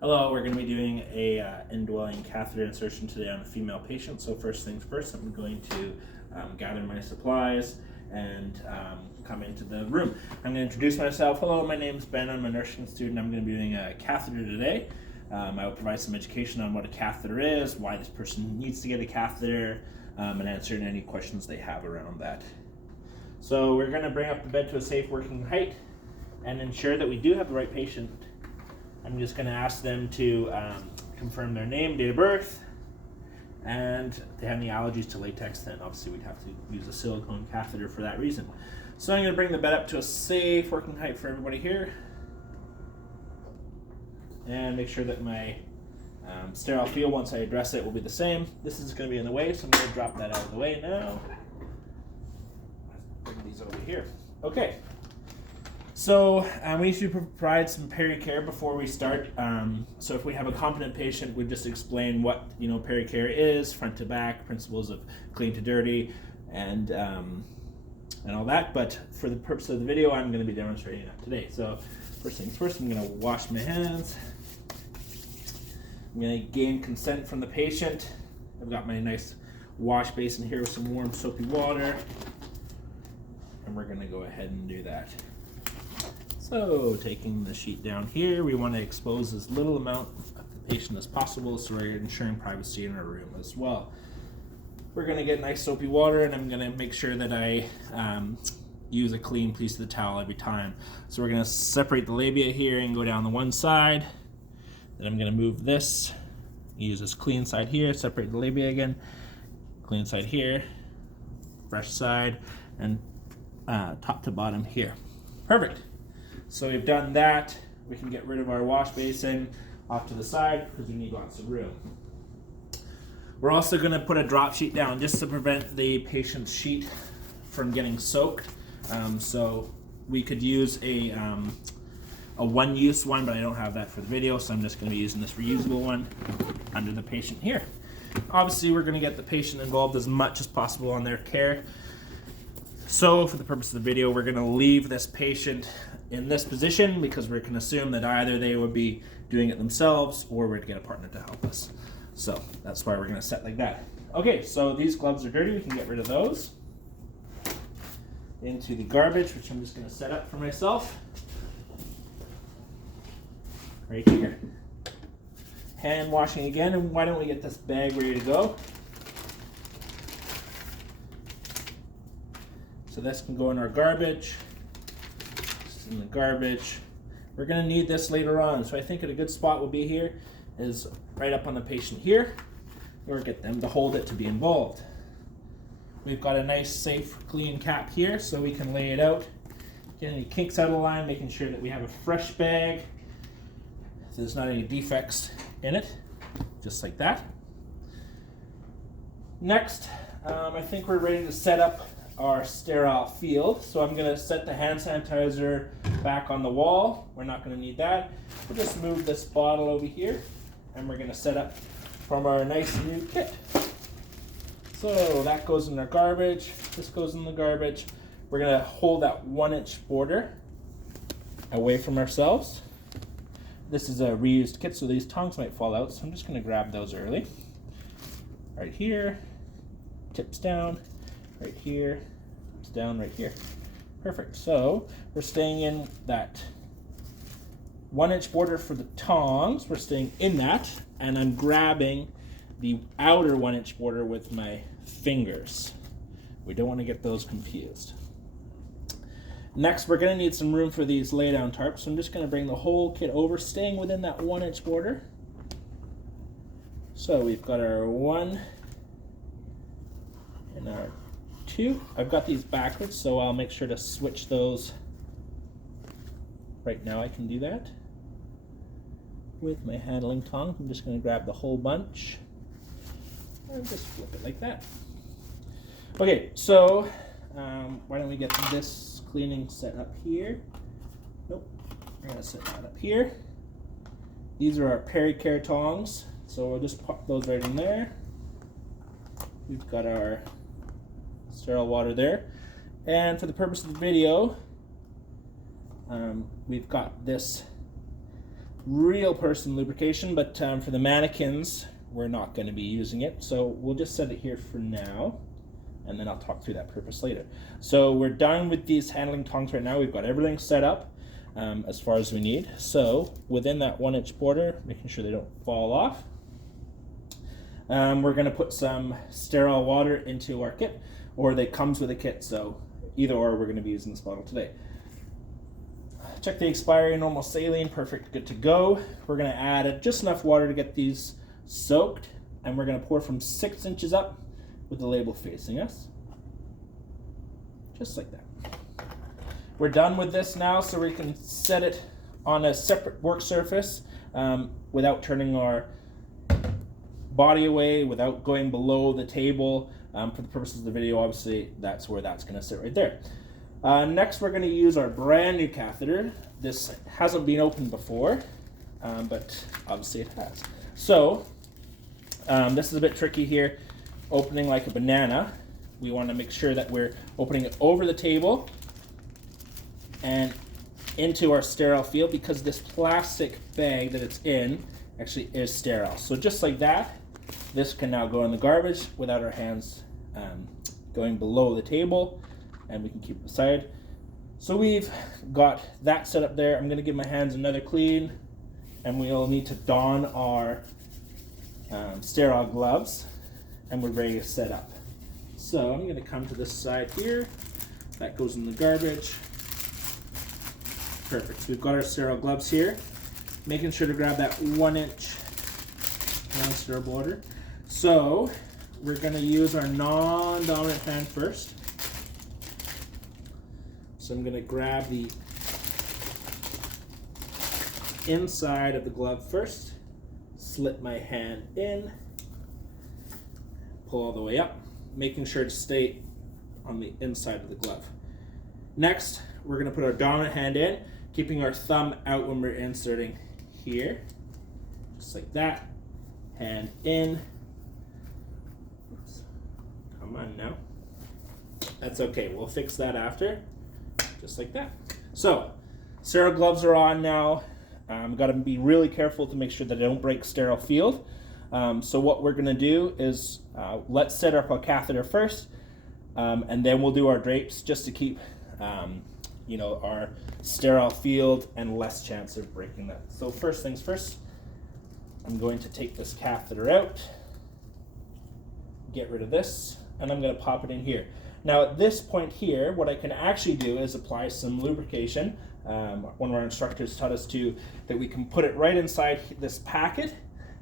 Hello, we're going to be doing a indwelling catheter insertion today on a female patient. So first things first, I'm going to gather my supplies and come into the room. I'm going to introduce myself. Hello, my name is Ben. I'm a nursing student. I'm going to be doing a catheter today. I will provide some education on what a catheter is, why this person needs to get a catheter, and answer any questions they have around that. So we're going to bring up the bed to a safe working height and ensure that we do have the right patient. I'm just going to ask them to confirm their name, date of birth, and if they have any allergies to latex, then obviously we'd have to use a silicone catheter for that reason. So I'm going to bring the bed up to a safe working height for everybody here, and make sure that my sterile field, once I address it, will be the same. This is going to be in the way, so I'm going to drop that out of the way now. Bring these over here. Okay. So we need to provide some peri-care before we start. So if we have a competent patient, we just explain what peri-care is, front to back, principles of clean to dirty, and all that. But for the purpose of the video, I'm going to be demonstrating that today. So first things first, I'm going to wash my hands. I'm going to gain consent from the patient. I've got my nice wash basin here with some warm soapy water, and we're going to go ahead and do that. So taking the sheet down here, we want to expose as little amount of the patient as possible, so we're ensuring privacy in our room as well. We're going to get nice soapy water, and I'm going to make sure that I use a clean piece of the towel every time. So we're going to separate the labia here and go down the one side. Then I'm going to move this, use this clean side here, separate the labia again, clean side here, fresh side, and top to bottom here. Perfect. So we've done that. We can get rid of our wash basin off to the side because we need lots of room. We're also going to put a drop sheet down just to prevent the patient's sheet from getting soaked. So we could use a one-use one, but I don't have that for the video, so I'm just going to be using this reusable one under the patient here. Obviously, we're going to get the patient involved as much as possible on their care. So for the purpose of the video, we're going to leave this patient in this position because we can assume that either they would be doing it themselves or we'd get a partner to help us. So that's why we're going to set like that. Okay, so these gloves are dirty. We can get rid of those. Into the garbage, which I'm just going to set up for myself. Right here. Hand washing again, and why don't we get this bag ready to go? So this can go in our garbage. This is in the garbage. We're going to need this later on, so I think a good spot will be here is right up on the patient here, or get them to hold it to be involved. We've got a nice, safe, clean cap here, so we can lay it out. Get any kinks out of the line, making sure that we have a fresh bag, so there's not any defects in it, just like that. Next, I think we're ready to set up our sterile field. So I'm going to set the hand sanitizer back on the wall. We're not going to need that. We'll just move this bottle over here, and we're going to set up from our nice new kit. So that goes in our garbage. This goes in the garbage. We're going to hold that 1-inch border away from ourselves. This is a reused kit, so these tongs might fall out, so I'm just going to grab those early. Right here, tips down. Right here, it's down right here. Perfect. So we're staying in that 1-inch border for the tongs. We're staying in that, and I'm grabbing the outer 1-inch border with my fingers. We don't want to get those confused. Next, we're going to need some room for these lay-down tarps. So I'm just going to bring the whole kit over, staying within that 1-inch border. So we've got our 1 and our 2. I've got these backwards, so I'll make sure to switch those. Right now I can do that with my handling tong. I'm just going to grab the whole bunch and just flip it like that. Okay, so why don't we get this cleaning set up here? Nope, we're going to set that up here. These are our peri-care tongs, so we'll just pop those right in there. We've got our sterile water there, and for the purpose of the video, we've got this real person lubrication, but for the mannequins, we're not going to be using it. So we'll just set it here for now, and then I'll talk through that purpose later. So we're done with these handling tongs right now. We've got everything set up as far as we need. So within that 1-inch border, making sure they don't fall off, we're going to put some sterile water into our kit, or they comes with a kit, so either or we're going to be using this bottle today. Check the expiry, normal saline, perfect, good to go. We're going to add just enough water to get these soaked, and we're going to pour from 6 inches up with the label facing us, just like that. We're done with this now, so we can set it on a separate work surface without turning our body away, without going below the table. For the purposes of the video, obviously that's where that's going to sit right there. Next, we're going to use our brand new catheter. This hasn't been opened before, but obviously it has. So this is a bit tricky here, opening like a banana. We want to make sure that we're opening it over the table and into our sterile field, because this plastic bag that it's in actually is sterile. So just like that, this can now go in the garbage without our hands going below the table, and we can keep it aside. So we've got that set up there. I'm going to give my hands another clean, and we'll need to don our sterile gloves, and we're ready to set up. So I'm going to come to this side here. That goes in the garbage. Perfect. So we've got our sterile gloves here. Making sure to grab that 1-inch non-sterile border. So we're going to use our non-dominant hand first. So I'm going to grab the inside of the glove first, slip my hand in, pull all the way up, making sure to stay on the inside of the glove. Next, we're going to put our dominant hand in, keeping our thumb out when we're inserting here, just like that. Hand in. Oops. Come on now. That's okay, we'll fix that after. Just like that. So, sterile gloves are on now. Got to be really careful to make sure that they don't break sterile field. So what we're going to do is let's set up our catheter first, and then we'll do our drapes just to keep our sterile field and less chance of breaking that. So first things first, I'm going to take this catheter out, get rid of this, and I'm going to pop it in here. Now at this point here, what I can actually do is apply some lubrication. One of our instructors taught us that we can put it right inside this packet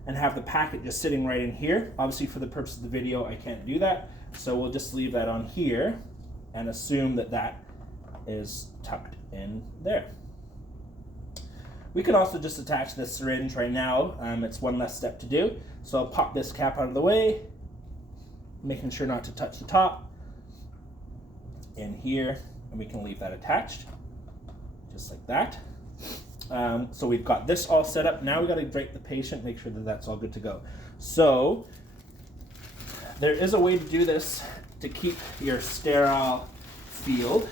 and have the packet just sitting right in here. Obviously for the purpose of the video, I can't do that. So we'll just leave that on here and assume that that is tucked in there. We can also just attach this syringe right now. It's one less step to do. So I'll pop this cap out of the way, making sure not to touch the top. In here, and we can leave that attached, just like that. So we've got this all set up. Now we've got to drape the patient, make sure that that's all good to go. So there is a way to do this to keep your sterile field.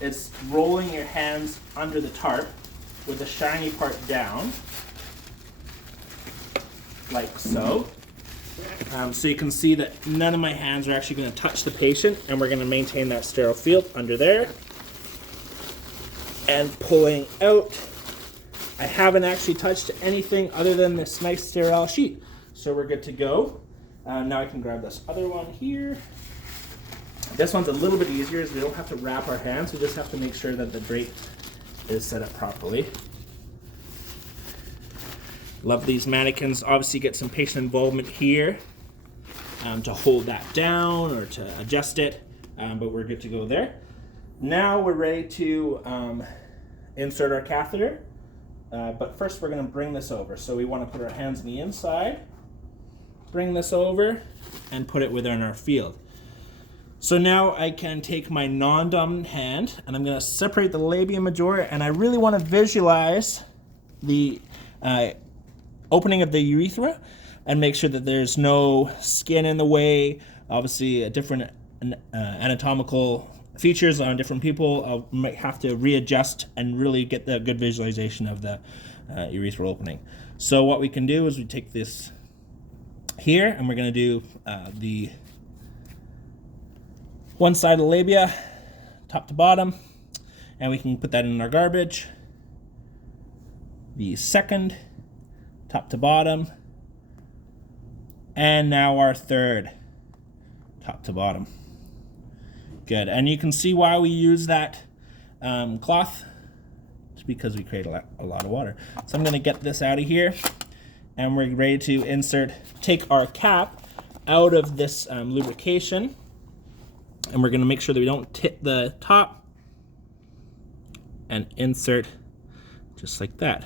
It's rolling your hands under the tarp with the shiny part down, like so. So you can see that none of my hands are actually going to touch the patient, and we're going to maintain that sterile field under there. And pulling out, I haven't actually touched anything other than this nice sterile sheet. So we're good to go. Now I can grab this other one here. This one's a little bit easier, as we don't have to wrap our hands, we just have to make sure that the drape is set up properly. Love these mannequins. Obviously get some patient involvement here to hold that down or to adjust it, but we're good to go there. Now we're ready to insert our catheter, but first we're going to bring this over. So we want to put our hands on the inside, bring this over, and put it within our field. So now I can take my non-dominant hand, and I'm going to separate the labia majora, and I really want to visualize the opening of the urethra and make sure that there's no skin in the way. Obviously, different anatomical features on different people. I might have to readjust and really get the good visualization of the urethral opening. So what we can do is we take this here, and we're going to do the one side of the labia, top to bottom, and we can put that in our garbage. The second, top to bottom, and now our third, top to bottom. Good, and you can see why we use that cloth. It's because we create a lot of water. So I'm going to get this out of here, and we're ready to take our cap out of this lubrication, and we're going to make sure that we don't hit the top, and insert just like that.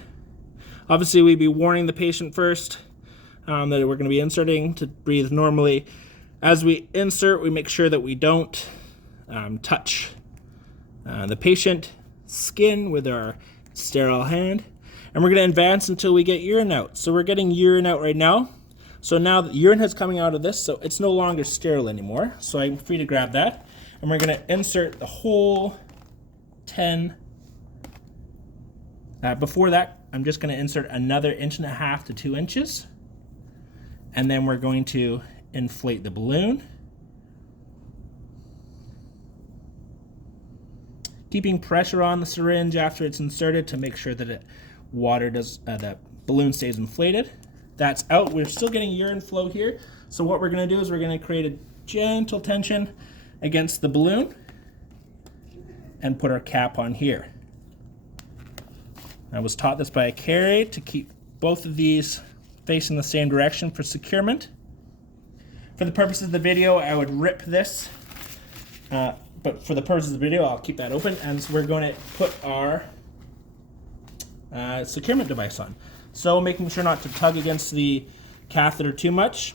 Obviously, we'd be warning the patient first that we're going to be inserting to breathe normally. As we insert, we make sure that we don't touch the patient skin with our sterile hand, and we're going to advance until we get urine out. So we're getting urine out right now. So now the urine is coming out of this, so it's no longer sterile anymore. So I'm free to grab that, and we're going to insert the whole 10. Before that, I'm just going to insert another 1.5 to 2 inches, and then we're going to inflate the balloon, keeping pressure on the syringe after it's inserted to make sure that the balloon stays inflated. That's out. We're still getting urine flow here. So what we're going to do is we're going to create a gentle tension against the balloon and put our cap on here. I was taught this by a carry to keep both of these facing the same direction for securement. For the purposes of the video, I would rip this, but for the purposes of the video, I'll keep that open, and so we're going to put our securement device on. So making sure not to tug against the catheter too much.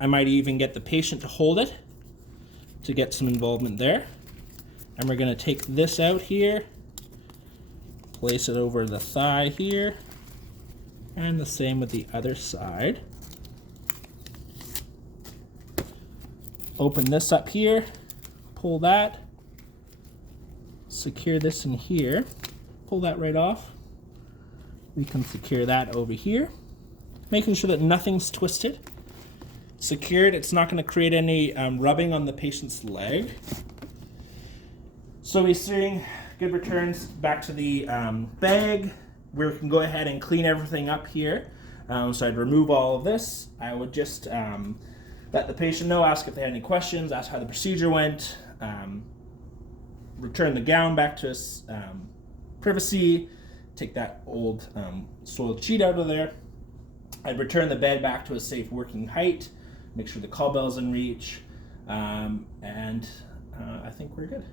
I might even get the patient to hold it to get some involvement there. And we're going to take this out here, place it over the thigh here, and the same with the other side. Open this up here, pull that, secure this in here, pull that right off. We can secure that over here, making sure that nothing's twisted. Secured, it's not going to create any rubbing on the patient's leg. So we're seeing good returns back to the bag. We can go ahead and clean everything up here. So I'd remove all of this. I would just let the patient know, ask if they had any questions, ask how the procedure went, return the gown back to its privacy, take that old soiled sheet out of there. I'd return the bed back to a safe working height, make sure the call bell's in reach, and I think we're good.